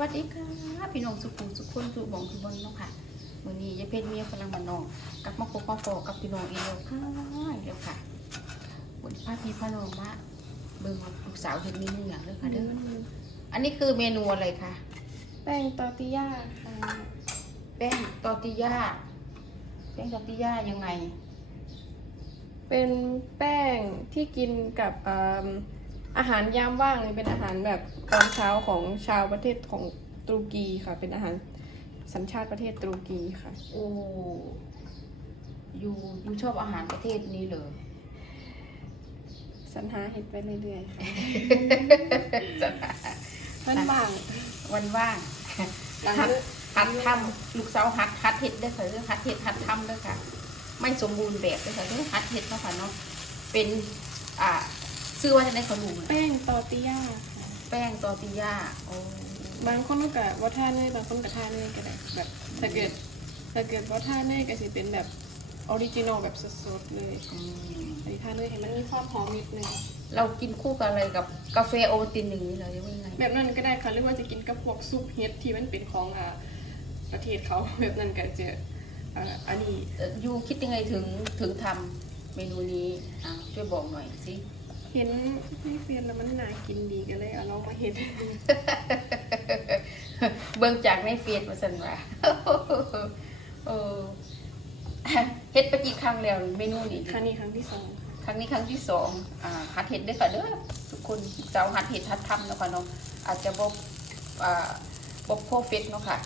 วัสดีค่ะพี่น้องสุขุมสุขคนสุบองสุบนเนาะค่ะมื้อนี้ยายเพชรเมียกำลังมานองกลับมาพบมาฟอกับพี่น้องอีกแล้วค่ะอีกแล้วค่ะวันพาพี่พาน้องมาเบิ่งว่าลูกสาวเฮ็ดเมนูหยังเด้อค่ะเด้ออันนี้คือเมนูอะไรคะแป้งตอร์ติย่าค่ะแป้งตอร์ติย่าแป้งตอร์ติย่ายังไง เป็นแป้งที่กินกับ อ่าอาหารยามว่างเลยเป็นอาหารแบบตอนเช้าของชาวประเทศของตุรกีค่ะ เป็นอาหารสัญชาติประเทศตุรกีค่ะ โอ้อยู่อยู่ชอบอาหารประเทศนี้เลยสรรหาเห็ดไปเรื่อยๆค่ะมันบางวันว่างหลังหัดเลิกหัดทำลูกสาวหัดหัดเห็ดเด้อค่ะเรื่องหัดเห็ดหัดทำเด้อค่ะ ไม่สมบูรณ์แบบเด้อค่ะเรื่องหัดเห็ดเนาะค่ะเนาะเป็นอ่า ชื่อว่าจะได้ขนมแป้งตอร์ติย่าค่ะแป้งตอร์ติย่าโอ้บางคนก็ว่าท่าเนยบางคนก็ท่าเนยก็ได้แบบถ้าเกิดถ้าเกิดว่าท่าเนยก็สิเป็นแบบออริจินอลแบบสดๆเลยอืมอันนี้ท่าเนยเห็นมันมีความหอมนิดนึงเรากินคู่กับอะไรกับกาแฟโอวัลตินอย่างนี้เลยยังไงแบบนั้นก็ได้ค่ะหรือว่าจะกินกับพวกซุปเฮ็ดที่มันเป็นของอ่าประเทศเขา แบบนั้นก็จะอ่าอันนี้ เอ่อยูคิดยังไงถึงถึงทำเมนูนี้อ่าช่วยบอกหน่อยสิ เห็นในเฟซแล้วมันน่ากินดีก็เลยเอาลองมาเฮ็ดเบิ่งจากในเฟซมาสันว่าโอ้เฮ็ดไปกี่ครั้งแล้วเมนูนี้ครั้งนี้ครั้งที่สองครั้งนี้ครั้งที่สองอ่าหัดเห็ดด้วยค่ะเด้อทุกคนเจ้าหัดเห็ดหัดทำเนาะค่ะเนาะอาจจะบบอ่าบบโพเฟกเนาะค่ะ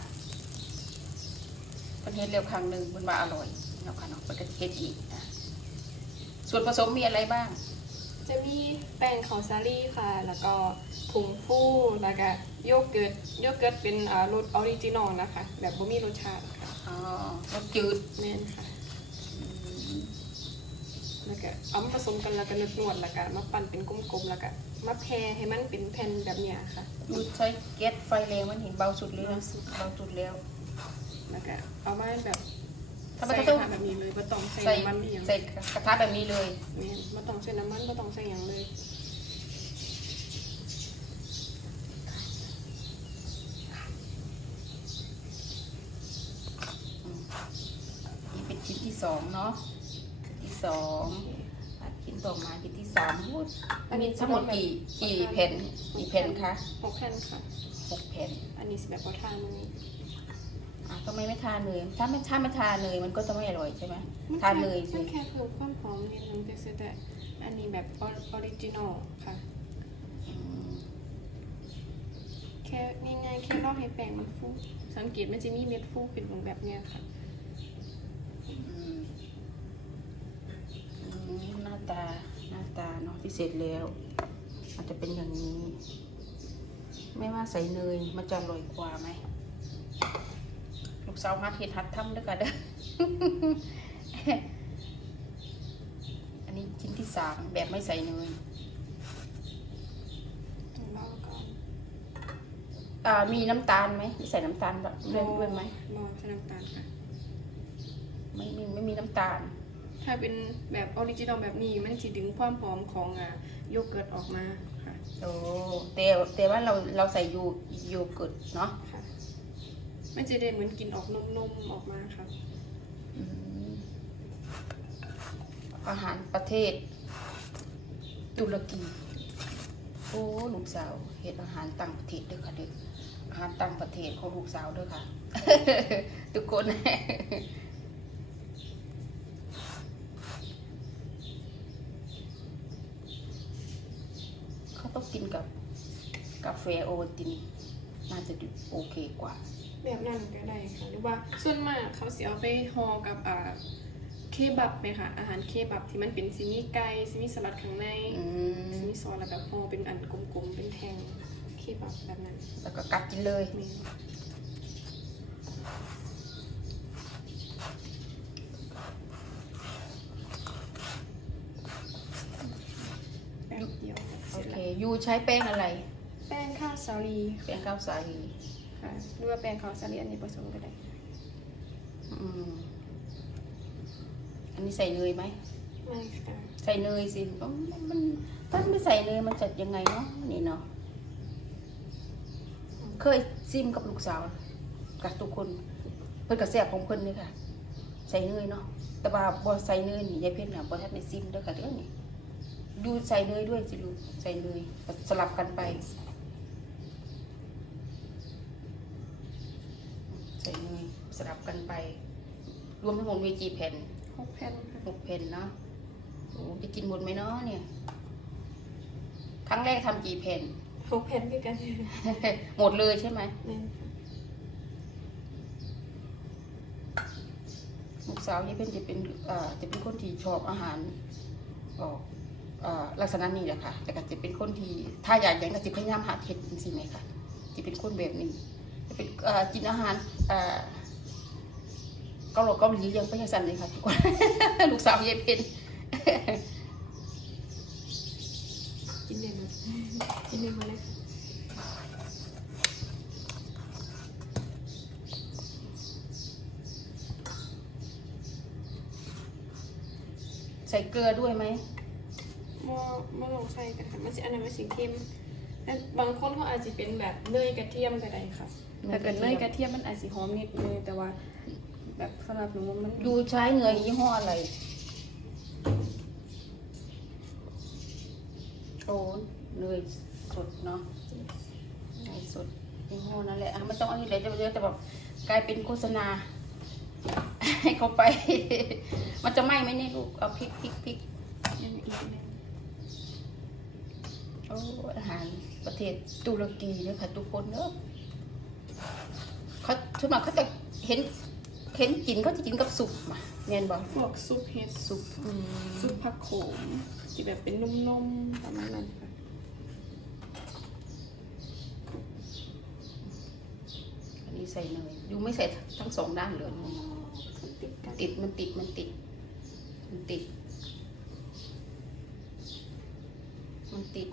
เป็นเฮ็ดเร็วครั้งหนึ่งมันมาอร่อยเนาะค่ะเนาะมันก็เฮ็ดอีกอะส่วนผสมมีอะไรบ้าง จะมีแป้งข้าวสาลีค่ะ แล้วก็ผงฟูแล้วก็โยเกิร์ตโยเกิร์ตเป็นอ่ารสออริจินอลนะคะ แบบบ่มีรสชาติค่ะอ๋อรสจืดแม่นค่ะแล้วก็เอามาผสมกันแล้วก็นวดๆแล้วก็มาปั่นเป็นกลมๆแล้วก็มาแพรให้มันเป็นแผ่นแบบเนี้ยค่ะยูใช้แก๊สไฟแรงมันเห็นเบาสุดเลยนะเบาสุดแล้วแล้วก็เอามาแบบทำไม ใส่ก็กต้องระทะแบบนี้เลยบ่ต้องใส่ใส่น้ำมันอหย่างใส่กระทะแบบนี้เลยแม่นบ่ต้องใส่น้ำมันบ่ต้องใส่หยังเลยนี่เป็นชิ้นที่สองเนาะชิ้นที่สองอะชิ้นต่อมาชิ้นที่สามพูดมีทั้งหมดกี่กี่แผ่นกี่แผ่นคะหกแผ่นค่ะหกแผ่น อันนี้สิแบบบ่ทานมื้อนี้ อะทำไมไม่ทานเนยถ้าไม่ถ้าไม่ทานเนยมันก็จะไม่อร่อยใช่ไหมทานเนยสิมันแค่เพิ่มความหอมนิดนึงแต่แต่อันนี้แบบออริจินอลค่ะอืมแค่ง่ายๆแค่รอให้แป้งมันฟู สังเกตมันจะมีเม็ดฟูขึ้นแบบเนี้ยค่ะอืมอืมหน้าตาหน้าตาเนาะที่เสร็จแล้วอาจจะเป็นอย่างนี้ ไม่ว่าใส่เนยมันจะอร่อยกว่าไหมลูก สาวฮัดเห็ดฮัดทำด้วยกันเด้ออันนี้ชิ้นที่สามแบบไม่ใส่เนยต้องรอก่อนอ่ามีน้ำตาลไหมใส่น้ำตาลด้วยด้วยไหมรอใส่น้ำตาลค่ะไม่มีไม่มีน้ำตาล ถ้าเป็นแบบออริจินอลแบบนี้มันจะดึงความหอมของอะโยเกิร์ตออกมาค่ะโอ้แต่แต่ว่าเราเราใส่ยูโยเกิร์ตเนาะค่ะ มันจะได้เหมือนกินออกนุ่มออกมาค่ะอืมอาหารประเทศ ตุรกี โอ้ลูกสาวเฮ็ดอาหารต่างประเทศด้วยค่ะเด็กอาหารต่างประเทศของลูกสาวด้วยค่ะ ทุกคนเขาต้องกินกับกาแฟโอวัลตินน่าจะดูโอเคกว่า แบบนั้นก็ได้ค่ะหรือว่าส่วนมากเขาสิเอาไปห่อกับอ่าเคบับไหมค่ะอาหารเคบับที่มันเป็นซิมีไก่ซิมีสลัดข้างในอืซิมมีซอสแล้วแบบห่อเป็นอันกลมๆเป็นแท่งเคบับแบบนั้นแล้วก็กัดกินเลยมีแป๊บเดียวเสโอร็จเคแล้วยูใช้แป้งอะไร แป้งข้าวสาลีแป้งข้าวสาลี ค่ะหรือว่าแป้งข้าวสาลีอันนี้ผสมก็ได้อืมอันนี้ใส่เนยไหมไม่ค่ะใส่เนยสิอ๋อมันถ้าไม่ใส่เนยมันจะยังไงเนาะนี่เนาะอืมเคยซิมกับลูกสาวกับทุกคนเพิ่นก็แซ่บของเพิ่นนี่ค่ะ ใส่เนยเนาะแต่ว่าบ่ใส่เนยนี่ยายเพชรน่ะบ่ทันได้ซิมเด้อค่ะเด้อนี่ดูใส่เนยด้วยสิลูกใส่เนยสลับกันไป ใส่เนยสลับกันไป รวมทั้งหมดมีกี่แผ่นหกแผ่นค่ะหกแผ่นเนาะโอ้จะกินหมดไหมเนาะเนี่ย ครั้งแรกทำกี่แผ่น หกแผ่นคือกันหมดเลยใช่ไหมนี่ลูกสาวยายเป็นจะเป็นเอ่อจะเป็นคนที่ชอบอาหารออกเอ่อลักษณะนี้แหละค่ะ แต่ก็จะเป็นคนที่ถ้าอยากอย่างก็จะพยายามหาเห็ดจริงๆไหมค่ะจะเป็นคนแบบนี้จะเป็นเอ่อ กินอาหารเกาหลีเกาหลียังไม่ยังสั่นเลยค่ะทุกคนลูกสาวยายเป็นกินได้หมดกินได้หมดเลยใส่เกลือด้วยไหมม้อมอลงใส่กันค่ะมันสิอันนั้นมันสีเค็มแต่บางคนเขาอาจจะเป็นแบบเนยกระเทียมก็ได้ค่ะ ถ้าเกิดเนยกระเทียมมันอาจจะหอมนิดนึงแต่ว่า แบบสำหรับหนูมันดูใช้เนยยี่ห้ออะไร โอ้เนยสดเนาะเนยสดยี่ห้อนั่นแหละอะไม่ต้องเอันนี้เลยจะเยอะแต่แบบกลายเป็นโฆษณา ให้เขาไป มันจะไหม้ไหมเนี่ยลูกเอาพริกพริกพริกยังอีกนิดโอ้อาหารประเทศตุรกีเนี่ยค่ะทุกคนเนอะ เขาทุกมาเขาจะเห็นเห็นกินเขาจะกินกับสุปมาเนียนบอกพวกซุปเห็ดสุปอืมซุปผักโขมที่แบบเป็นนุ่มๆประมาณนั้นค่ะอันนี้ใส่เนยยูไม่ใส่ทั้งสองด้านเลยติดกันติดมันติดมันติด มันติด มันติด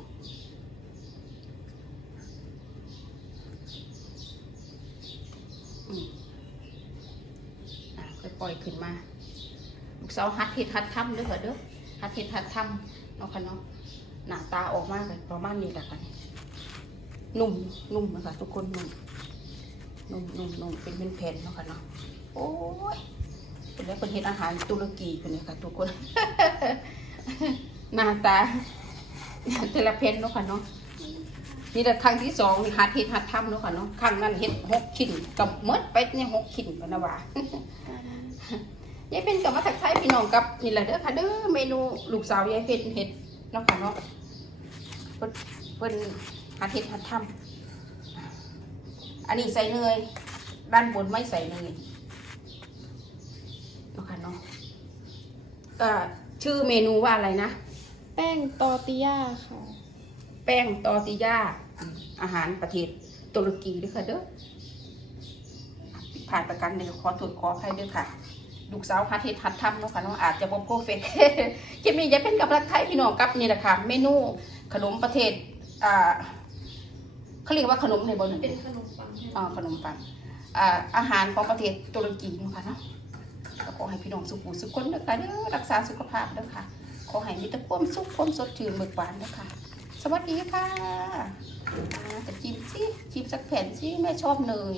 อืมอะค่อยปล่อยขึ้นมาลูก สาวหัดเห็ดหัดทำด้อค่ะเด้อหัดเห็ดหัดทำเนาะค่ะเนาะหน้าตาออกมากเลยประมาณนี้แหละค่ะนุ่มนุ่มนะคะทุกคนนุ่มนุ่มนุ่มนุ่มเป็นเป็นแผ่นเนาะค่ะเนาะโอ้ยเป็นแล้วเป็นเห็ดอาหารตุรกีคนนี้ค่ะ ทุกคนหน้าตาแต่ละเพนเนาะค่ะเนาะนี่แหละครั้งที่สองหัดเห็ดหัดทำเนาะค่ะเนาะครั้งนั้นเห็ดหกชิ้นกับมดเป็ดเนี่ยหกชิ้นกันนะว่า ยายเป็นกับมาทักทายพี่น้องกับนี่แหละเด้อค่ะเด้อเมนูลูกสาวยายเป็นเห็ดเนาะค่ะเนาะเพิ่นเพิ่นหัดเห็ดหัดทำอันนี้ใส่เนยด้านบนไม่ใส่เนยเนาะค่ะเนาะก็ชื่อเมนูว่าอะไรนะ แป้งตอร์ติย่าค่ะ แป้งตอร์ติย่าอืมอาหารประเทศตุรกีเด้วยค่ะเด้อผิดผ่านประกันเลยขอตรวจขอให้ด้วยค่ะ ลูกสาวฮัดเฮ็ดฮัดทำเนาะค่ะเนาะอาจจะบ่เพอร์เฟกคลิปนี้จะเป็นกับรักไทยพี่น้องกับนี่แหละค่ะ เมนูขนมประเทศอ่าเขาเรียกว่าขนมในบนเป็นขนมปังอ่าขนมปังอ่าอาหารของประเทศตุรกีเนาะค่ะเนาะก็ขอให้พี่น้องสุขุสุขคนเด้อค่ะเด้อรักษาสุขภาพเด้อค่ะ ขอให้มีแต่ความสุขความสดชื่นเบิกบานเด้อค่ะ สวัสดีค่ะอ่าแต่จิ้มสิจิ้มสักแผ่นสิแม่ชอบเนย